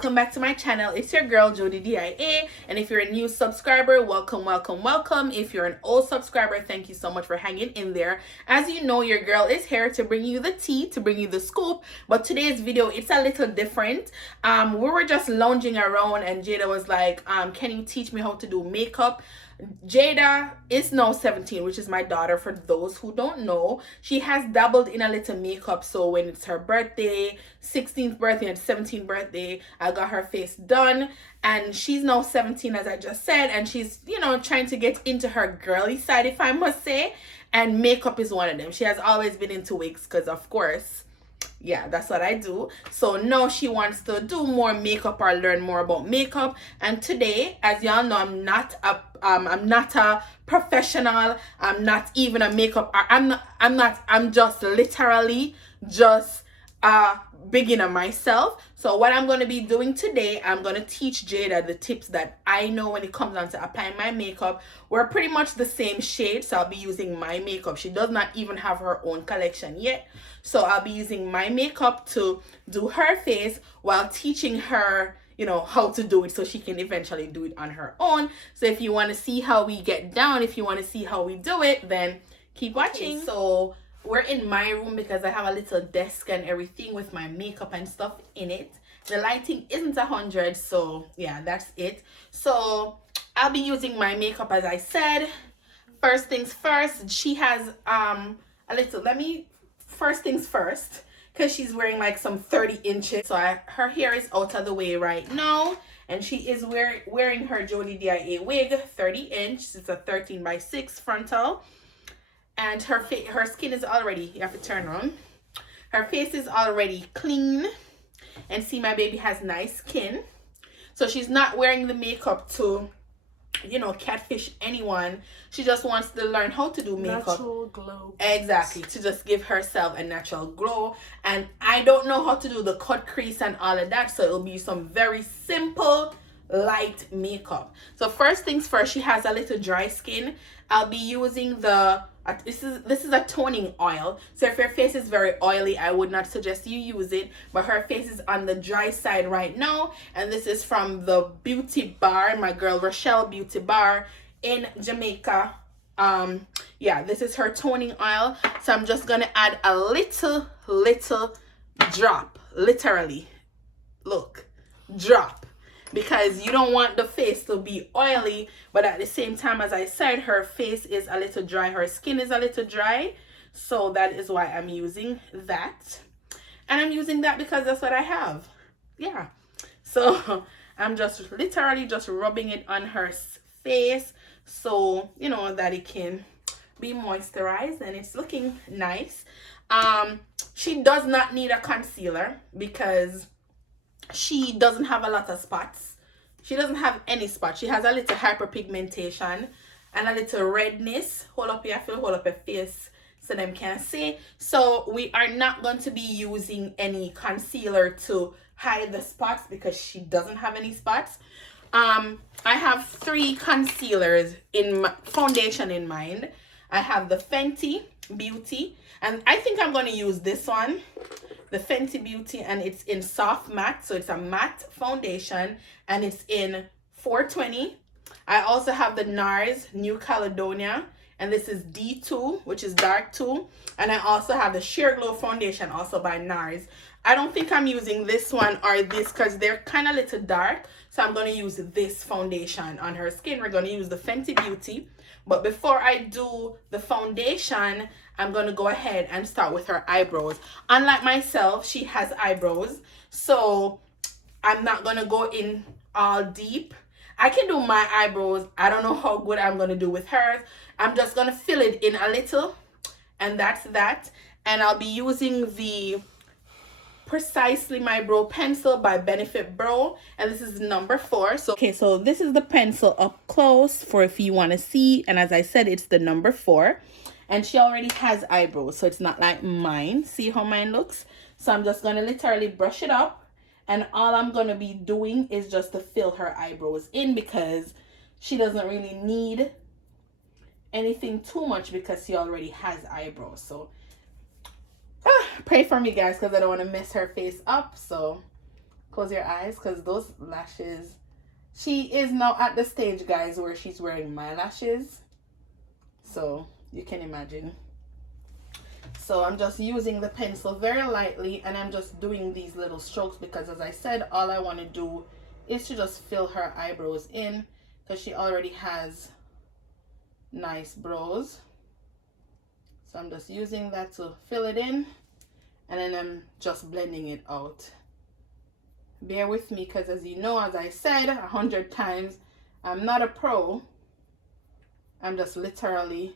welcome back to my channel. It's your girl Jody d.I.a, and if you're a new subscriber, welcome. If you're an old subscriber, thank you so much for hanging in there. As you know, your girl is here to bring you the tea, to bring you the scoop, but today's video, it's a little different. We were just lounging around and Jada was like, can you teach me how to do makeup? Jada is now 17, which is my daughter. For those who don't know, she has dabbled in a little makeup. So when it's her birthday, 16th birthday and 17th birthday, I got her face done, and she's now 17, as I just said, and she's, you know, trying to get into her girly side, if I must say, and makeup is one of them. She has always been into wigs because, of course, yeah, that's what I do. So now she wants to do more makeup or learn more about makeup. And today, as y'all know, I'm not a professional. I'm not even a makeup. I'm just literally just a beginner myself. So what I'm going to be doing today, I'm going to teach Jada the tips that I know when it comes down to applying my makeup. We're pretty much the same shade, so I'll be using my makeup. She does not even have her own collection yet, so I'll be using my makeup to do her face while teaching her, you know, how to do it so she can eventually do it on her own. So if you want to see how we get down, if you want to see how we do it, then keep watching. Okay, so we're in my room because I have a little desk and everything with my makeup and stuff in it. The lighting isn't 100, so yeah, that's it. So I'll be using my makeup, as I said. First things first, she has first things first, because she's wearing like some 30 inches. So her hair is out of the way right now, and she is wearing her Jody d.I.a wig, 30 inch. It's a 13x6 frontal. And her skin is already, you have to turn around. Her face is already clean. And see, my baby has nice skin. So she's not wearing the makeup to, you know, catfish anyone. She just wants to learn how to do makeup. Natural glow. Exactly, to just give herself a natural glow. And I don't know how to do the cut crease and all of that. So it'll be some very simple, light makeup. So first things first, she has a little dry skin. I'll be using the this is a toning oil. So if your face is very oily, I would not suggest you use it, but her face is on the dry side right now, and this is from the Beauty Bar, my girl Rochelle Beauty Bar in Jamaica. Yeah, this is her toning oil. So I'm just gonna add a little drop, literally, look, drop, because you don't want the face to be oily, but at the same time, as I said, her face is a little dry, her skin is a little dry, so that is why I'm using that. And I'm using that because that's what I have. Yeah, so I'm just literally just rubbing it on her face, so you know that it can be moisturized and it's looking nice. She does not need a concealer because she doesn't have a lot of spots. She doesn't have any spots. She has a little hyperpigmentation and a little redness. Hold up your face so them can see. So we are not going to be using any concealer to hide the spots because she doesn't have any spots. I have 3 concealers in my foundation in mind. I have the Fenty Beauty, and I think I'm going to use this one, the Fenty Beauty, and it's in soft matte, so it's a matte foundation, and it's in 420. I also have the NARS New Caledonia, and this is D2, which is dark 2, and I also have the Sheer Glow foundation, also by NARS. I don't think I'm using this one or this because they're kind of little dark, so I'm going to use this foundation on her skin. We're going to use the Fenty Beauty, but before I do the foundation, I'm going to go ahead and start with her eyebrows. Unlike myself, she has eyebrows, so I'm not going to go in all deep. I can do my eyebrows. I don't know how good I'm going to do with hers. I'm just going to fill it in a little, and that's that. And I'll be using the Precisely My Brow Pencil by Benefit Brow, and this is number 4. So okay, so this is the pencil up close for if you want to see, and as I said, it's the number 4. And she already has eyebrows, so it's not like mine. See how mine looks? So I'm just going to literally brush it up. And all I'm going to be doing is just to fill her eyebrows in because she doesn't really need anything too much because she already has eyebrows. So pray for me, guys, because I don't want to mess her face up. So Close your eyes, because those lashes, she is now at the stage, guys, where she's wearing my lashes. So you can imagine. So I'm just using the pencil very lightly, and I'm just doing these little strokes because, as I said, all I want to do is to just fill her eyebrows in, because she already has nice brows. So I'm just using that to fill it in, and then I'm just blending it out. Bear with me, because as you know, as I said 100 times, I'm not a pro. I'm just literally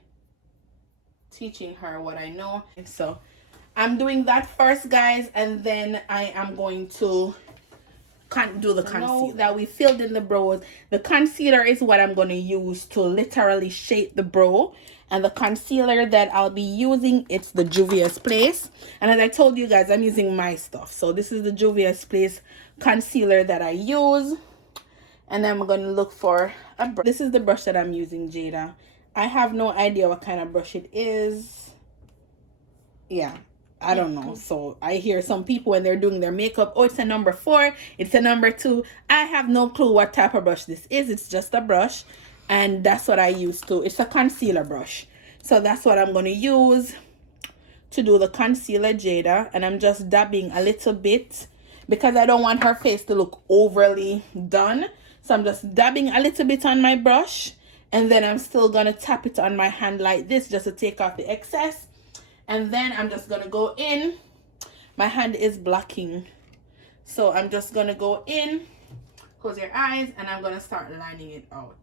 teaching her what I know. And so I'm doing that first, guys, and then I am going to do the concealer. Now that we filled in the brows, the concealer is what I'm going to use to literally shape the brow. And the concealer that I'll be using, it's the Juvia's Place. And as I told you guys, I'm using my stuff. So this is the Juvia's Place concealer that I use. And then I'm going to look for a brush. This is the brush that I'm using, Jada. I have no idea what kind of brush it is. Yeah, I don't know. So I hear some people when they're doing their makeup, oh, it's a number 4, it's a number 2. I have no clue what type of brush this is. It's just a brush, and that's what I use to. It's a concealer brush. So that's what I'm going to use to do the concealer, Jada. And I'm just dabbing a little bit because I don't want her face to look overly done. So I'm just dabbing a little bit on my brush, and then I'm still going to tap it on my hand like this just to take off the excess. And then I'm just going to go in. My hand is blocking. So I'm just going to go in. Close your eyes. And I'm going to start lining it out.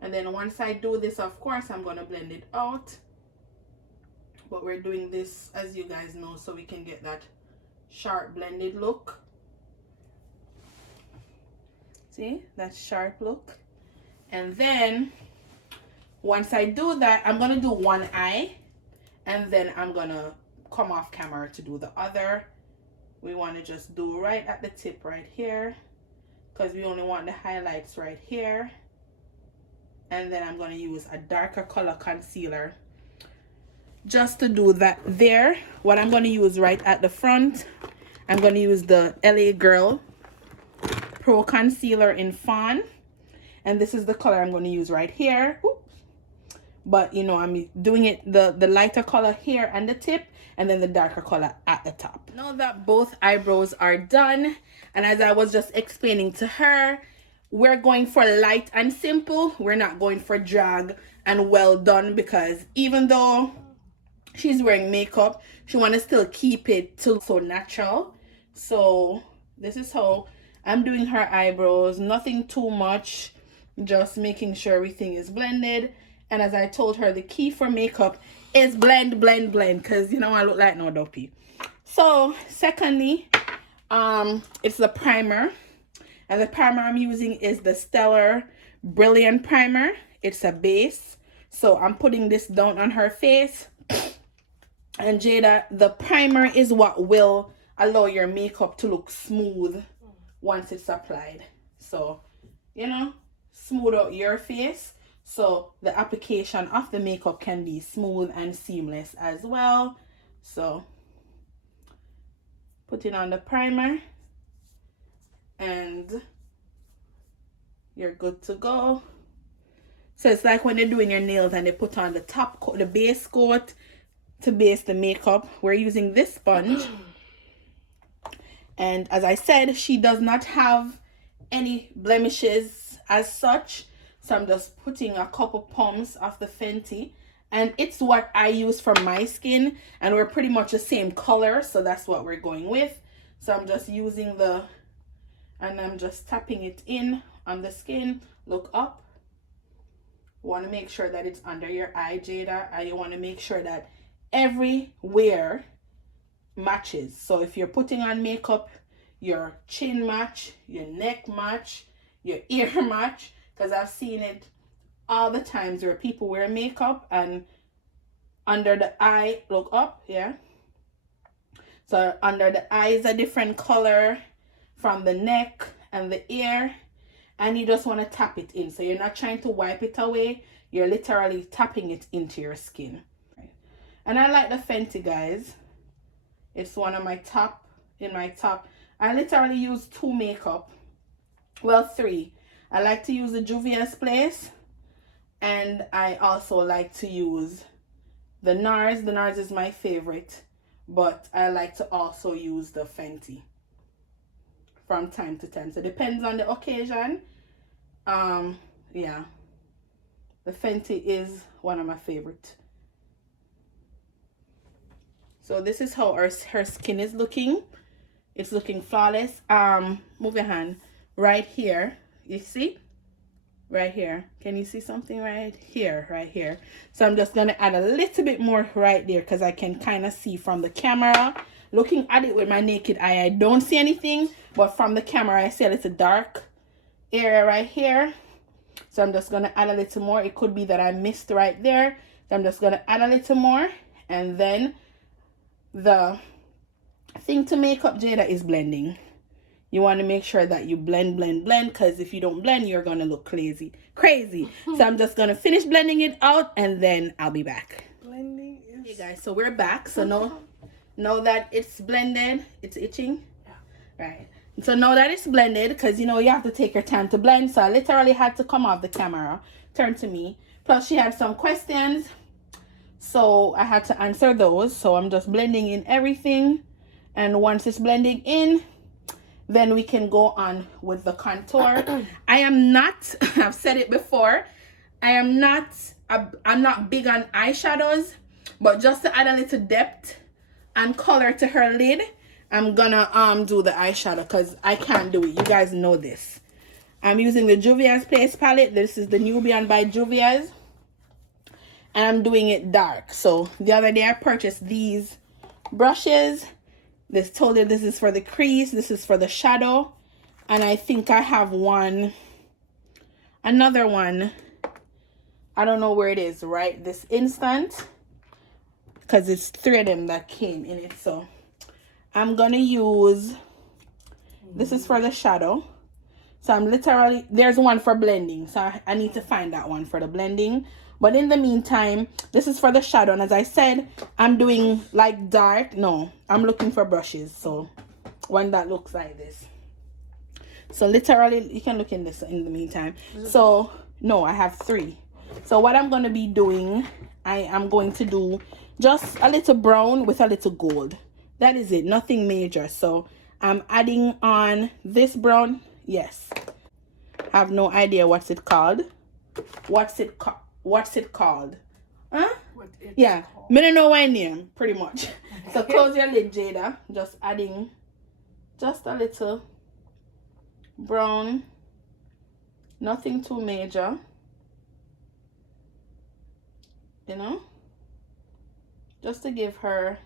And then once I do this, of course, I'm going to blend it out. But we're doing this, as you guys know, so we can get that sharp blended look. See, that sharp look. And then once I do that, I'm gonna do one eye, and then I'm gonna come off camera to do the other. We want to just do right at the tip right here, because we only want the highlights right here. And then I'm gonna use a darker color concealer just to do that there. What I'm gonna use right at the front, I'm gonna use the LA Girl Pro Concealer in Fawn, and this is the color I'm going to use right here. Oops. But you know, I'm doing it the lighter color here and the tip, and then the darker color at the top. Now that both eyebrows are done, and as I was just explaining to her, we're going for light and simple. We're not going for drag and well done, because even though she's wearing makeup, she want to still keep it to so natural. So this is how I'm doing her eyebrows. Nothing too much, just making sure everything is blended. And as I told her, the key for makeup is blend, blend, blend, because you know I look like no dopey. So secondly, it's the primer, and the primer I'm using is the Stellar Brilliant Primer. It's a base, so I'm putting this down on her face. And Jada, the primer is what will allow your makeup to look smooth once it's applied. So, you know, smooth out your face, so the application of the makeup can be smooth and seamless as well. So putting on the primer, and you're good to go. So it's like when they're doing your nails and they put on the top coat, the base coat to base the makeup. We're using this sponge. And as I said, she does not have any blemishes as such. So I'm just putting a couple pumps of the Fenty. And it's what I use for my skin. And we're pretty much the same color. So that's what we're going with. So I'm just using and I'm just tapping it in on the skin. Look up. You want to make sure that it's under your eye, Jada. And you want to make sure that everywhere matches. So if you're putting on makeup, your chin match, your neck match, your ear match, because I've seen it all the times where people wear makeup and under the eye, look up, yeah. So under the eye is a different color from the neck and the ear, and you just want to tap it in. So you're not trying to wipe it away, you're literally tapping it into your skin. And I like the Fenty, guys. It's one of my top, I literally use 2 makeup, well 3. I like to use the Juvia's Place, and I also like to use the NARS. The NARS is my favorite, but I like to also use the Fenty from time to time. So it depends on the occasion. Yeah, the Fenty is one of my favorite. So this is how her skin is looking. It's looking flawless. Move your hand right here. You see? Right here. Can you see something right here? Right here. So I'm just going to add a little bit more right there because I can kind of see from the camera. Looking at it with my naked eye, I don't see anything. But from the camera, I see a little dark area right here. So I'm just going to add a little more. It could be that I missed right there. So I'm just going to add a little more. And then the thing to make up, Jada, is blending. You want to make sure that you blend, because if you don't blend, you're going to look crazy. So I'm just going to finish blending it out, and then I'll be back. Blending is... Hey guys, so we're back. So now that it's blended, it's itching. Yeah. Right. So now that it's blended, because you know you have to take your time to blend. So I literally had to come off the camera, turn to me. Plus she had some questions, so I had to answer those. So I'm just blending in everything, and once it's blending in, then we can go on with the contour. I am not, I've said it before, I'm not big on eyeshadows, but just to add a little depth and color to her lid, I'm gonna do the eyeshadow because I can't do it. You guys know this. I'm using the Juvia's Place palette. This is the Nubian by Juvia's, and I'm doing it dark. So the other day I purchased these brushes. This told you this is for the crease, this is for the shadow, and I think I have another one. I don't know where it is right this instant because it's 3 of them that came in it. So I'm gonna use, this is for the shadow. So I'm literally, there's one for blending, so I need to find that one for the blending. But in the meantime, this is for the shadow. And as I said, I'm doing like dark. No, I'm looking for brushes. So one that looks like this. So literally, you can look in this in the meantime. So no, I have 3. So what I'm going to be doing, I am going to do just a little brown with a little gold. That is it. Nothing major. So I'm adding on this brown. Yes. I have no idea what's it called. What's it called? Huh? Yeah. Called. Me don't know my name, pretty much. So close your lid, Jada. Just adding just a little brown. Nothing too major. You know? Just to give her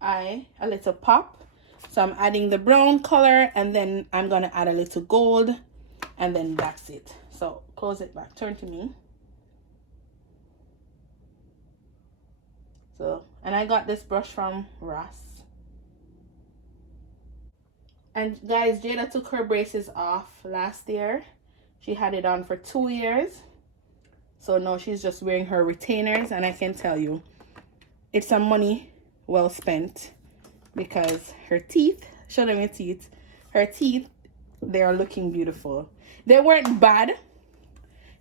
eye a little pop. So I'm adding the brown color, and then I'm going to add a little gold, and then that's it. So close it back. Turn to me. So, and I got this brush from Ross. And guys, Jada took her braces off last year. She had it on for 2 years. So now she's just wearing her retainers, and I can tell you, it's some money well spent because her teeth, show them your teeth. Her teeth, they are looking beautiful. They weren't bad.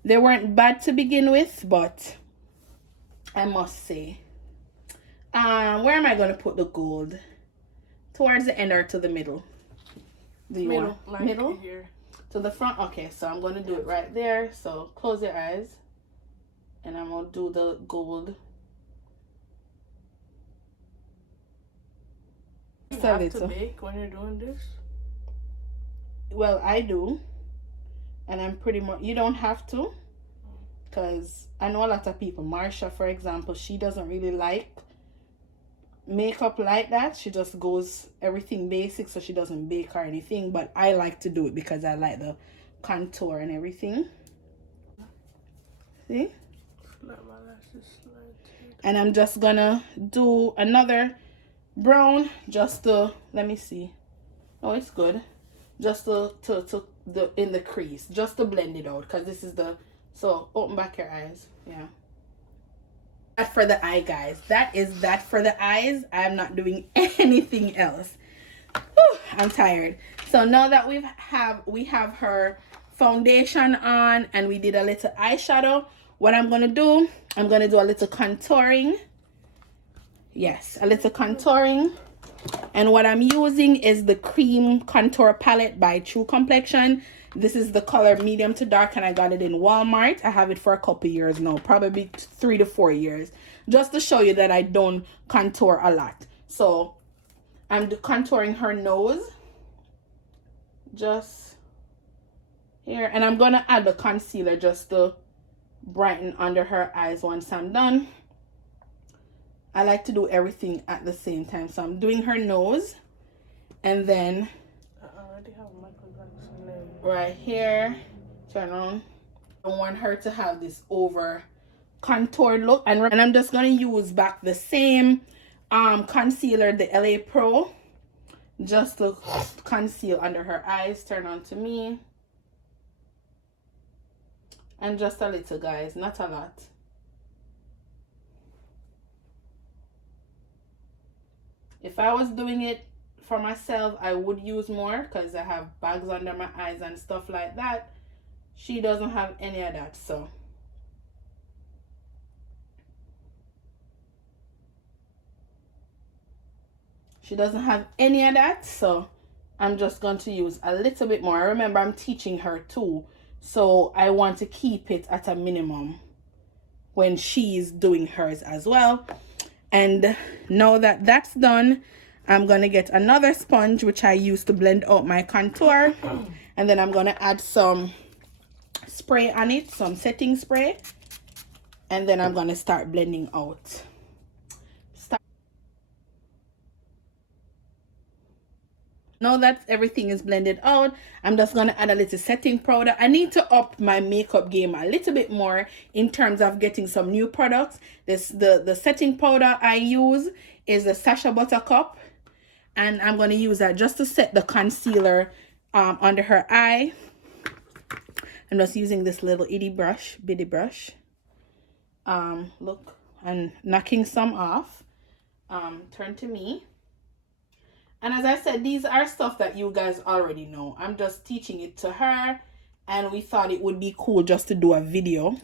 They weren't bad to begin with, but I must say, where am I going to put the gold? Towards the end or to the middle? Do you want like middle? Here. To the front? Okay, so I'm going to do it right there. So close your eyes. And I'm going to do the gold. You have to bake when you're doing this? Well, I do. And I'm pretty much, you don't have to. Because I know a lot of people. Marsha, for example, she doesn't really like makeup like that. She just goes everything basic, so she doesn't bake or anything. But I like to do it because I like the contour and everything. See? And I'm just gonna do another brown just to, let me see. Oh, it's good. just in the crease, just to blend it out, because this is the, so open back your eyes. Yeah, that for the eye, guys. That is that for the eyes. I'm not doing anything else. Whew, I'm tired. So now that we have her foundation on and we did a little eyeshadow, what I'm gonna do, I'm gonna do a little contouring. Yes, a little contouring. And what I'm using is the cream contour palette by True Complexion. This is the color medium to dark, and I got it in Walmart. I have it for a couple years now, probably 3 to 4 years, just to show you that I don't contour a lot. So I'm contouring her nose, just here, and I'm gonna add the concealer just to brighten under her eyes once I'm done. I like to do everything at the same time, so I'm doing her nose, and then right here, turn on. I want her to have this over contoured look, and I'm just gonna use back the same concealer, the LA Pro, just to conceal under her eyes. Turn on to me, and just a little, guys, not a lot. If I was doing it for myself, I would use more, because I have bags under my eyes and stuff like that. She doesn't have any of that, so she doesn't have any of that, so I'm just going to use a little bit more. Remember, I'm teaching her too, so I want to keep it at a minimum when she's doing hers as well. And now that that's done, I'm going to get another sponge, which I use to blend out my contour. And then I'm going to add some spray on it, some setting spray. And then I'm going to start blending out. Now that everything is blended out, I'm just going to add a little setting powder. I need to up my makeup game a little bit more in terms of getting some new products. The setting powder I use is the Sacha Buttercup, and I'm going to use that just to set the concealer under her eye. I'm just using this little bitty brush, look, and knocking some off. Turn to me. And as I said, these are stuff that you guys already know. I'm just teaching it to her, and we thought it would be cool just to do a video.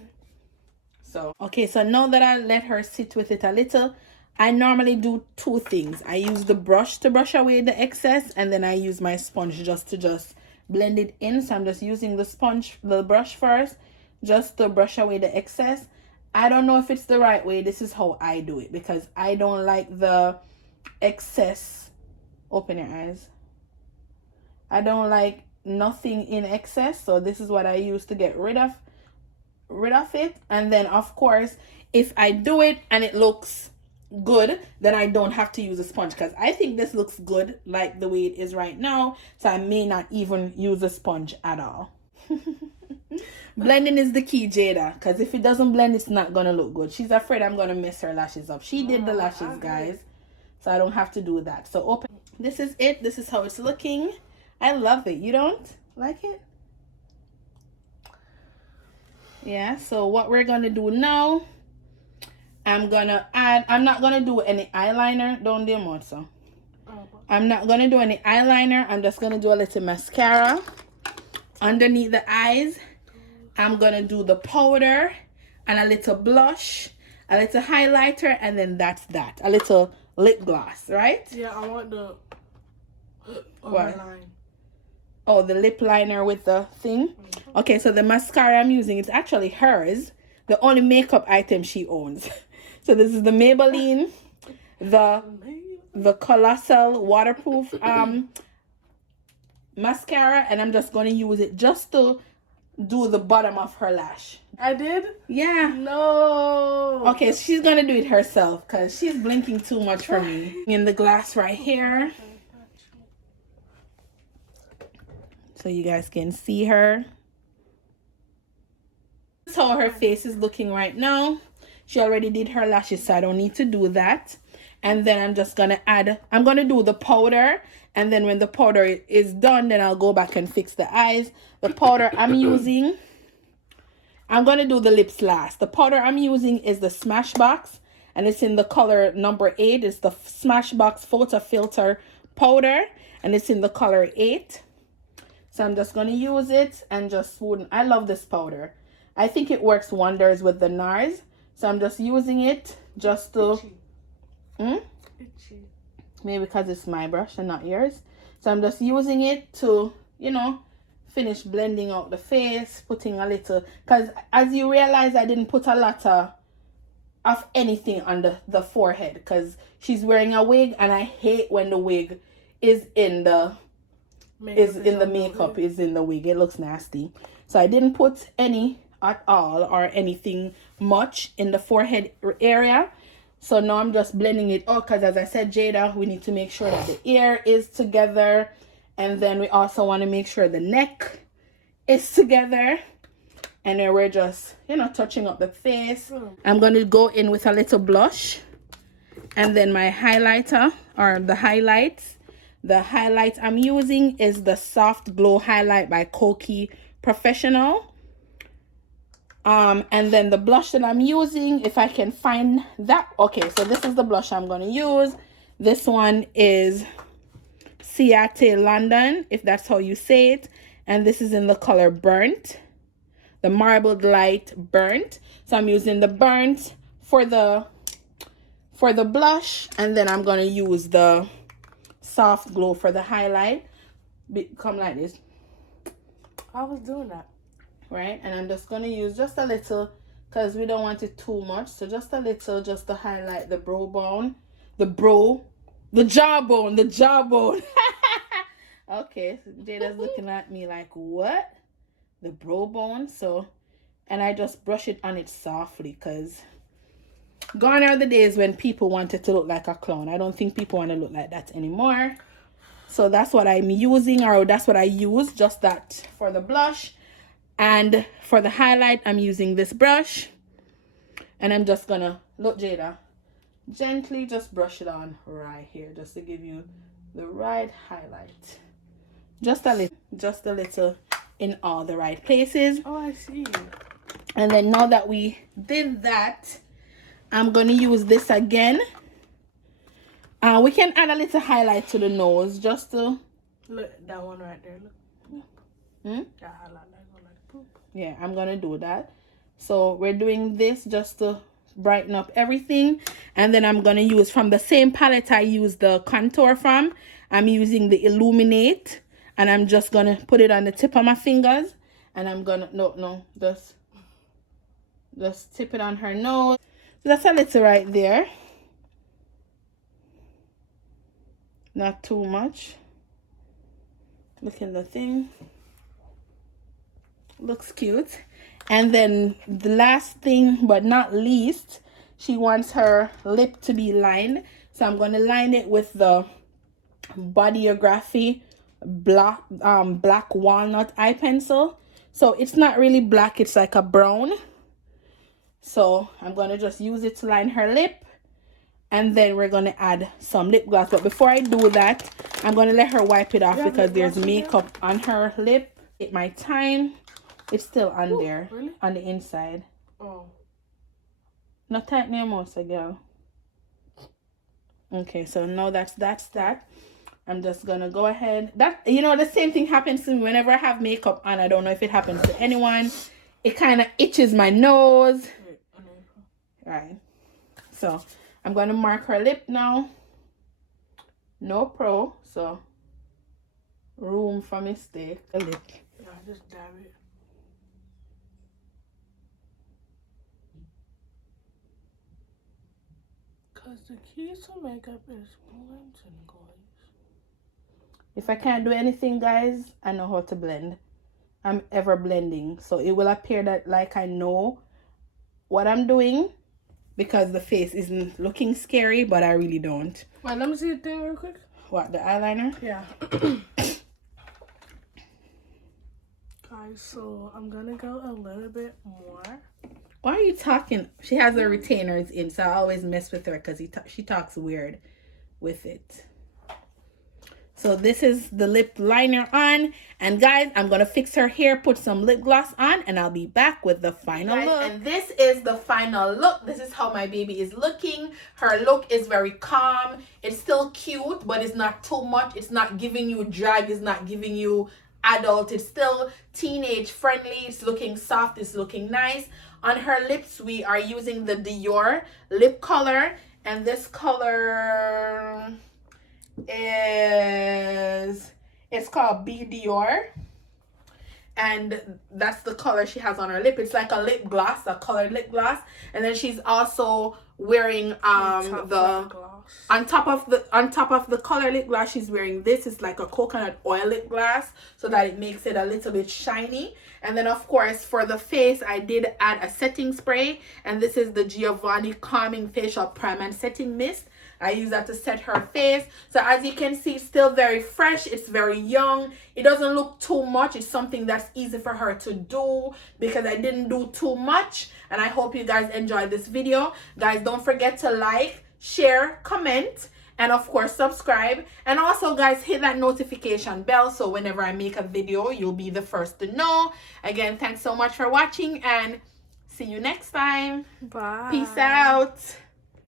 So, okay, so now that I let her sit with it a little, I normally do two things. I use the brush to brush away the excess, and then I use my sponge just to blend it in. So I'm just using the brush first, just to brush away the excess. I don't know if it's the right way. This is how I do it, because I don't like the excess. Open your eyes. I don't like nothing in excess, so this is what I use to get rid of it. And then of course, if I do it and it looks good, then I don't have to use a sponge, because I think this looks good like the way it is right now, so I may not even use a sponge at all. Blending is the key, Jada, because if it doesn't blend, it's not gonna look good. She's afraid I'm gonna mess her lashes up. She did the lashes, guys, so I don't have to do that. So open. This is it. This is how it's looking. I love it. You don't like it? Yeah, so what we're going to do now, I'm not going to do any eyeliner. Don't do more, so. I'm not going to do any eyeliner. I'm just going to do a little mascara underneath the eyes. I'm going to do the powder and a little blush, a little highlighter, and then that's that. A little lip gloss, right? Yeah, I want the line. Oh, the lip liner with the thing. Okay, so the mascara I'm using, it's actually hers, the only makeup item she owns. So this is the Maybelline, the Colossal waterproof mascara, and I'm just going to use it just to do the bottom of her lash. I did? Yeah. No. Okay, she's going to do it herself because she's blinking too much for me. In the glass right here, so you guys can see her. This is how her face is looking right now. She already did her lashes, so I don't need to do that. And then I'm just gonna I'm gonna do the powder, and then when the powder is done, then I'll go back and fix the eyes. The powder I'm using, I'm gonna do the lips last. The powder I'm using is the Smashbox, and it's in the color number 8. It's the Smashbox Photo Filter powder, and it's in the color 8. So I'm just gonna use it and just smooth. I love this powder. I think it works wonders with the NARS. So I'm just using it just to Itchy. maybe because it's my brush and not yours. So I'm just using it to, you know, finish blending out the face, putting a little, because as you realize, I didn't put a lot of anything on the forehead, because she's wearing a wig, and I hate when the wig is in the makeup is in the wig. It looks nasty. So I didn't put any at all or anything much in the forehead area. So now I'm just blending it out, because as I said, Jada, we need to make sure that the ear is together, and then we also want to make sure the neck is together, and then we're just, you know, touching up the face. I'm going to go in with a little blush, and then my highlighter, or the highlights. The highlight I'm using is the Soft Glow Highlight by Koki Professional. And then the blush that I'm using, if I can find that. Okay, so this is the blush I'm going to use. This one is Ciate London, if that's how you say it. And this is in the color Burnt. The Marbled Light Burnt. So I'm using the Burnt for the blush. And then I'm going to use the Soft Glow for the highlight. Come like this. I was doing that. Right, and I'm just going to use just a little, because we don't want it too much. So just a little, just to highlight the brow bone. The jawbone. Okay, so Jada's looking at me like, what? The brow bone. So, and I just brush it on it softly, because gone are the days when people wanted to look like a clown. I don't think people want to look like that anymore. So that's what I'm using, or that's what I use, just that for the blush. And for the highlight, I'm using this brush. And I'm just gonna, look, Jada, gently just brush it on right here, just to give you the right highlight. Just a little in all the right places. Oh, I see. And then now that we did that, I'm gonna use this again. We can add a little highlight to the nose, just to... Look, that one right there, look. That highlight. Yeah, I'm gonna do that. So we're doing this just to brighten up everything. And then I'm gonna use, from the same palette I use the contour from, I'm using the Illuminate, and I'm just gonna put it on the tip of my fingers, and I'm gonna just tip it on her nose. So that's a little right there, not too much. Look at the thing. Looks cute. And then the last thing but not least, she wants her lip to be lined, so I'm going to line it with the Bodyography black walnut eye pencil. So it's not really black, it's like a brown. So I'm going to just use it to line her lip, and then we're going to add some lip gloss. But before I do that, I'm going to let her wipe it off, because there's makeup on her lip. Take my time. It's still on there, really? On the inside. Oh. Not tighten your mouth, girl. Okay, so now that's that. I'm just gonna go ahead. That, you know, the same thing happens to me whenever I have makeup on. I don't know if it happens to anyone. It kind of itches my nose. Right. So I'm gonna mark her lip now. No pro, so room for mistake. A lip. Yeah, just dab it. Because the key to makeup is blending, guys. If I can't do anything, guys, I know how to blend. I'm ever blending. So it will appear that like I know what I'm doing, because the face isn't looking scary, but I really don't. Wait, let me see the thing real quick. What, the eyeliner? Yeah. Guys, so I'm gonna go a little bit more Why are you talking? She has her retainers in, so I always mess with her because she talks weird with it. So this is the lip liner on. And guys, I'm going to fix her hair, put some lip gloss on, and I'll be back with the final look. And this is the final look. This is how my baby is looking. Her look is very calm. It's still cute, but it's not too much. It's not giving you drag. It's not giving you adult. It's still teenage friendly. It's looking soft. It's looking nice. On her lips, we are using the d.I.a lip color. And this color it's called d.I.a, and that's the color she has on her lip. It's like a lip gloss, a colored lip gloss. And then she's also wearing on top of the color lip gloss, she's wearing this. It's like a coconut oil lip gloss, so that it makes it a little bit shiny. And then of course for the face, I did add a setting spray, and this is the Giovanni Calming Facial Prime and Setting Mist. I use that to set her face. So as you can see, it's still very fresh. It's very young. It doesn't look too much. It's something that's easy for her to do because I didn't do too much. And I hope you guys enjoyed this video. Guys, don't forget to like, share, comment, and of course subscribe. And also guys, hit that notification bell so whenever I make a video, you'll be the first to know. Again, thanks so much for watching and see you next time. Bye. Peace out.